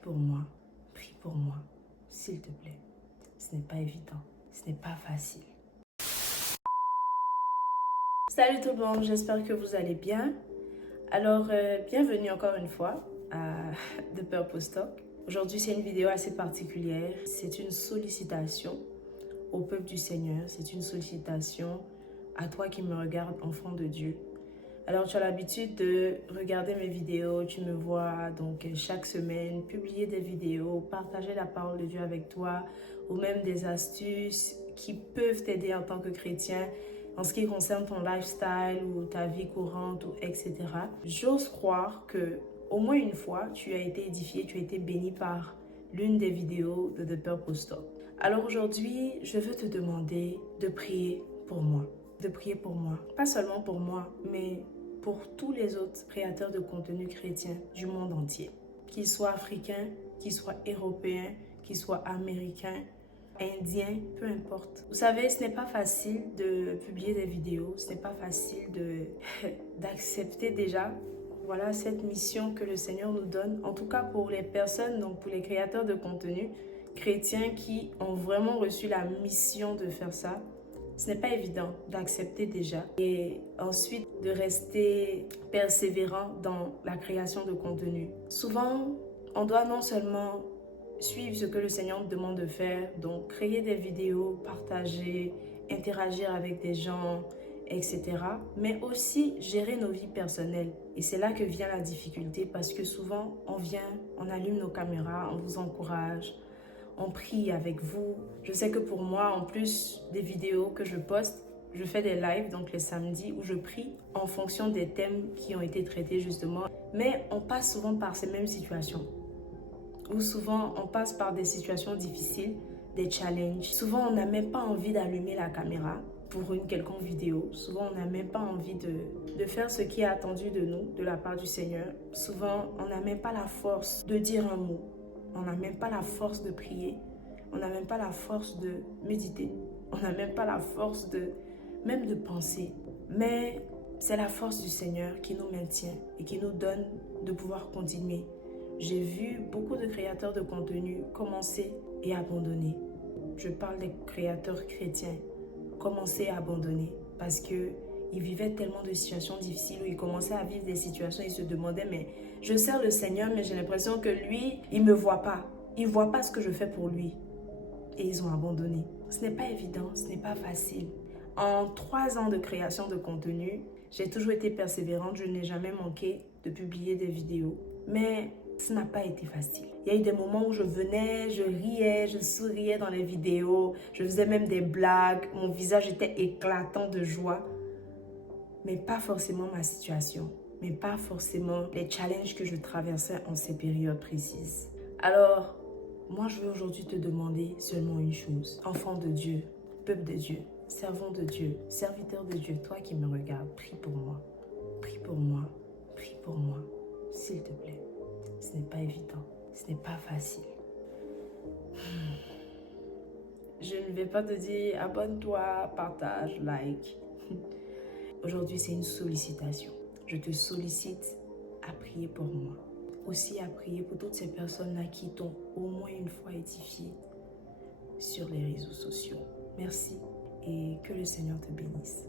prie pour moi, s'il te plaît. Ce n'est pas évident, ce n'est pas facile. Salut tout le monde, j'espère que vous allez bien. Alors, bienvenue encore une fois à The Purpose Talk. Aujourd'hui, c'est une vidéo assez particulière. C'est une sollicitation au peuple du Seigneur. C'est une sollicitation à toi qui me regardes, enfant de Dieu. Alors, tu as l'habitude de regarder mes vidéos, tu me vois donc chaque semaine publier des vidéos, partager la parole de Dieu avec toi ou même des astuces qui peuvent t'aider en tant que chrétien en ce qui concerne ton lifestyle ou ta vie courante ou etc. J'ose croire que au moins une fois, tu as été édifié, tu as été béni par l'une des vidéos de The Purpose Talk. Alors aujourd'hui, je veux te demander de prier pour moi. De prier pour moi. Pas seulement pour moi, mais pour tous les autres créateurs de contenu chrétien du monde entier. Qu'ils soient africains, qu'ils soient européens, qu'ils soient américains, indiens, peu importe. Vous savez, ce n'est pas facile de publier des vidéos, ce n'est pas facile d'accepter déjà voilà cette mission que le Seigneur nous donne. En tout cas pour les personnes, donc pour les créateurs de contenu chrétiens qui ont vraiment reçu la mission de faire ça. Ce n'est pas évident d'accepter déjà et ensuite de rester persévérant dans la création de contenu. Souvent, on doit non seulement suivre ce que le Seigneur nous demande de faire, donc créer des vidéos, partager, interagir avec des gens, etc. Mais aussi gérer nos vies personnelles. Et c'est là que vient la difficulté parce que souvent, on allume nos caméras, on vous encourage, on prie avec vous. Je sais que pour moi, en plus des vidéos que je poste, je fais des lives, donc les samedis, où je prie en fonction des thèmes qui ont été traités justement. Mais on passe souvent par ces mêmes situations. Ou souvent, on passe par des situations difficiles, des challenges. Souvent, on n'a même pas envie d'allumer la caméra pour une quelconque vidéo. Souvent, on n'a même pas envie de faire ce qui est attendu de nous, de la part du Seigneur. Souvent, on n'a même pas la force de dire un mot. On n'a même pas la force de prier. On n'a même pas la force de méditer. On n'a même pas la force même de penser. Mais c'est la force du Seigneur qui nous maintient et qui nous donne de pouvoir continuer. J'ai vu beaucoup de créateurs de contenu commencer et abandonner. Je parle des créateurs chrétiens. Commencer et abandonner parce qu'ils vivaient tellement de situations difficiles où ils commençaient à vivre des situations, ils se demandaient mais je sers le Seigneur mais j'ai l'impression que lui, il ne me voit pas. Il ne voit pas ce que je fais pour lui. Et ils ont abandonné. Ce n'est pas évident, ce n'est pas facile. En 3 ans de création de contenu, j'ai toujours été persévérante, je n'ai jamais manqué de publier des vidéos. Mais ce n'a pas été facile. Il y a eu des moments où je venais, je riais, je souriais dans les vidéos, je faisais même des blagues, mon visage était éclatant de joie. Mais pas forcément ma situation, mais pas forcément les challenges que je traversais en ces périodes précises. Alors, moi je veux aujourd'hui te demander seulement une chose. Enfant de Dieu, peuple de Dieu, servant de Dieu, serviteur de Dieu, toi qui me regardes, prie pour moi. Prie pour moi, prie pour moi, s'il te plaît. Ce n'est pas évident, ce n'est pas facile. Je ne vais pas te dire abonne-toi, partage, like. Aujourd'hui, c'est une sollicitation. Je te sollicite à prier pour moi. Aussi à prier pour toutes ces personnes-là qui t'ont au moins une fois édifié sur les réseaux sociaux. Merci et que le Seigneur te bénisse.